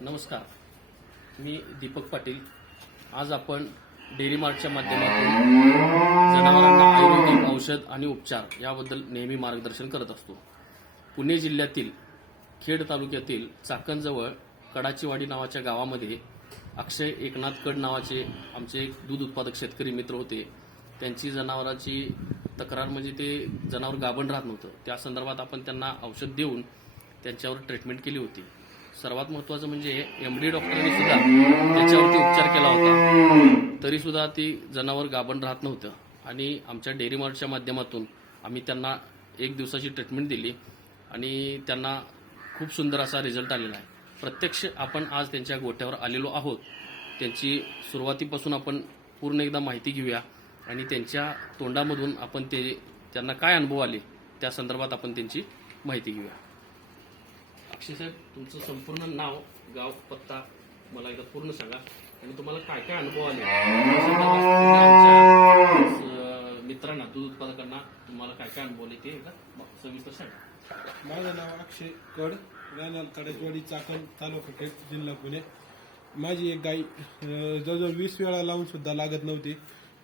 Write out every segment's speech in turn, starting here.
नमस्कार, मी दीपक पाटील. आज आपण डेअरी मार्टच्या माध्यमातून जनावरांना आयुर्वेदिक औषध आणि उपचार याबद्दल नेहमी मार्गदर्शन करत असतो. पुणे जिल्ह्यातील खेड तालुक्यातील चाकणजवळ कडाचीवाडी नावाच्या गावामध्ये अक्षय एकनाथ कड नावाचे आमचे एक दूध उत्पादक शेतकरी मित्र होते. त्यांची जनावरांची तक्रार म्हणजे ते जनावर गाभण राहत नव्हतं. त्या संदर्भात आपण त्यांना औषध देऊन त्यांच्यावर ट्रीटमेंट केली होती. सर्वात महत्त्वाचं म्हणजे एमडी डॉक्टरांनी सुद्धा त्याच्यावरती उपचार केला होता, तरी सुद्धा ती जनावर गाभण राहत नव्हतं. आणि आमच्या डेअरी मार्टच्या माध्यमातून आम्ही त्यांना 1 दिवसाची ट्रीटमेंट दिली आणि त्यांना खूप सुंदर असा रिझल्ट आलेला आहे. प्रत्यक्ष आपण आज त्यांच्या गोठ्यावर आलेलो आहोत. त्यांची सुरुवातीपासून आपण पूर्ण एकदा माहिती घेऊया आणि त्यांच्या तोंडामधून आपण त्यांना काय अनुभव आले त्या संदर्भात आपण त्यांची माहिती घेऊया. अक्षय साहेब, तुमचं संपूर्ण नाव, गाव, पत्ता मला एकदा पूर्ण सांगा आणि तुम्हाला काय काय अनुभव आले आमच्या मित्रांना, दूध उत्पादकांना तुम्हाला काय काय अनुभव आले ते एकदा सविस्तर सांगा. माझं नाव अक्षय कड, राहणार कडाचीवाडी, चाकण, तालुका खेड, जिल्हा पुणे. माझी एक गाई जवळजवळ 20 वेळा लावून सुद्धा लागत नव्हती.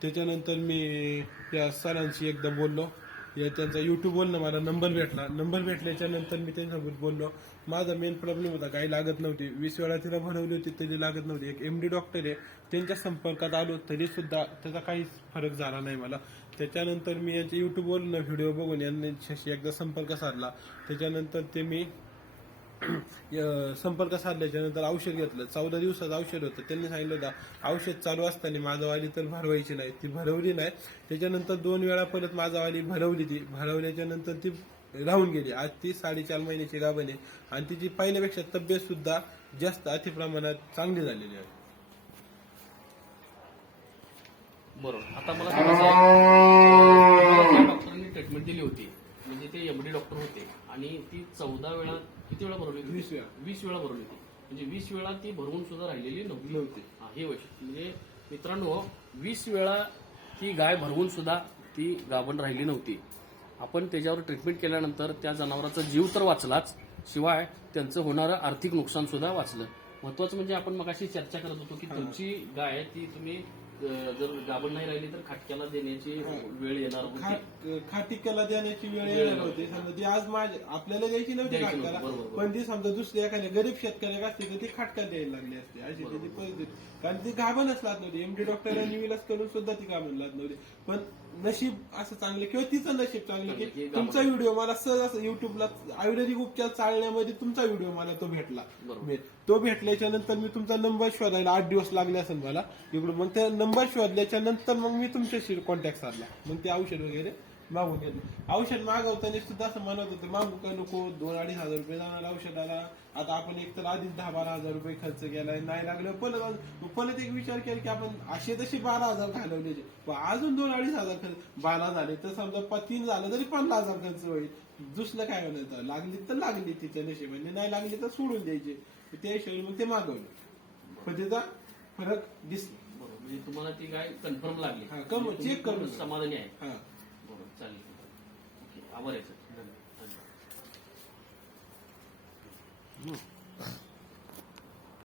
त्याच्यानंतर मी त्या सरांशी एकदा बोललो. त्यांचा युट्यूबवरनं मला नंबर भेटल्याच्या नंतर मी त्यांच्यासोबत बोललो. माझा मेन प्रॉब्लेम होता, गाई लागत नव्हती. 20 वेळा तिला भरवली होती तरी लागत नव्हती. एक एमडी डॉक्टर आहे, त्यांच्या संपर्कात आलो तरी सुद्धा त्याचा काहीच फरक झाला नाही मला. त्याच्यानंतर मी यांच्या युट्यूबवरून व्हिडिओ बघून यांच्याशी एकदा संपर्क साधला. त्याच्यानंतर ते मी संपर्क साधल्याच्या नंतर औषध घेतलं. 14 दिवसाचं औषध होतं. त्यांनी सांगितलं होतं औषध चालू असताना माझावाली तर भरवायची नाही. ती भरवली नाही. त्याच्यानंतर 2 वेळा परत माझावाली भरवली. ती भरवल्याच्या नंतर ती राहून गेली. आज ती 4.5 महिन्याची गाभण आहे आणि तिची पहिल्यापेक्षा तब्येत सुद्धा जास्त अतिप्रमाणात चांगली झालेली आहे. बरोबर. आता मला सांगायचं, त्या डॉक्टरांनी ट्रीटमेंट दिली होती, म्हणजे ते एमडी डॉक्टर होते आणि ती 14 वेळा, किती वेळा भरवली? 20 वेळा भरवली होती. म्हणजे 20 वेळा ती भरवून सुद्धा राहिलेली नव्हती. हे वैशिष्ट्य म्हणजे मित्रांनो, 20 वेळा ती गाय भरवून सुद्धा ती गाभण राहिली नव्हती. आपण त्याच्यावर ट्रीटमेंट केल्यानंतर त्या जनावराचा जीव तर वाचलाच, शिवाय त्यांचं होणारं आर्थिक नुकसान सुद्धा वाचलं. महत्वाचं म्हणजे आपण मगाशी चर्चा करत होतो की तुमची गाय ती तुम्ही जर गाभण नाही राहिली तर खाटक्याला देण्याची वेळ येणार होती. खाटिक्याला देण्याची वेळ येणार होती. समजा ती आज आपल्याला द्यायची नव्हती खाटक्याला, पण ती समजा दुसऱ्या एखाद्या गरीब शेतकऱ्याला असते तर ती खाटक्याला द्यायला लागली असते. अशी त्याची परिस्थिती, कारण ती गाभणच लात नव्हती. एमडी डॉक्टरांनी विलास करून सुद्धा ती गाभण लात नव्हती. पण नशीब असं चांगलं किंवा तिचं नशीब चांगलं की तुमचा व्हिडिओ मला सहज असं युट्यूबला आयुर्वेदिक उपचार चालण्यामध्ये तुमचा व्हिडिओ मला तो भेटला. तो भेटल्याच्या नंतर मी तुमचा नंबर शोधायला 8 दिवस लागले असेल मला इकडून. मग त्या नंबर शोधल्याच्या नंतर मग मी तुमच्याशी कॉन्टॅक्ट साधला. मग ते औषध वगैरे मागून घेतलं. औषध मागवताना सुद्धा असं म्हणत होते मागू का नको, 2-2.5 हजार रुपये जाणार औषधाला. आता आपण एकतर आधीच 10-12 हजार रुपये खर्च केलाय, नाही लागलं परत एक विचार केला की आपण असे तसे 12 हजार घालवले, अजून 2-2.5 हजार खर्च 12 झाले तर समजा 3 झालं तरी 15 हजार खर्च होईल. दुसरं काय म्हणायचं, लागली तर लागली तिच्या नशिबाने, नाही लागली तर सोडून द्यायचे. त्या हिशोबाने मग ते मागवलं, पण त्याचा फरक दिसला. म्हणजे तुम्हाला ती गाय कन्फर्म लागली, चेक करून समाधानी आहे. बरोबर, चालेल. आभार आहे सर.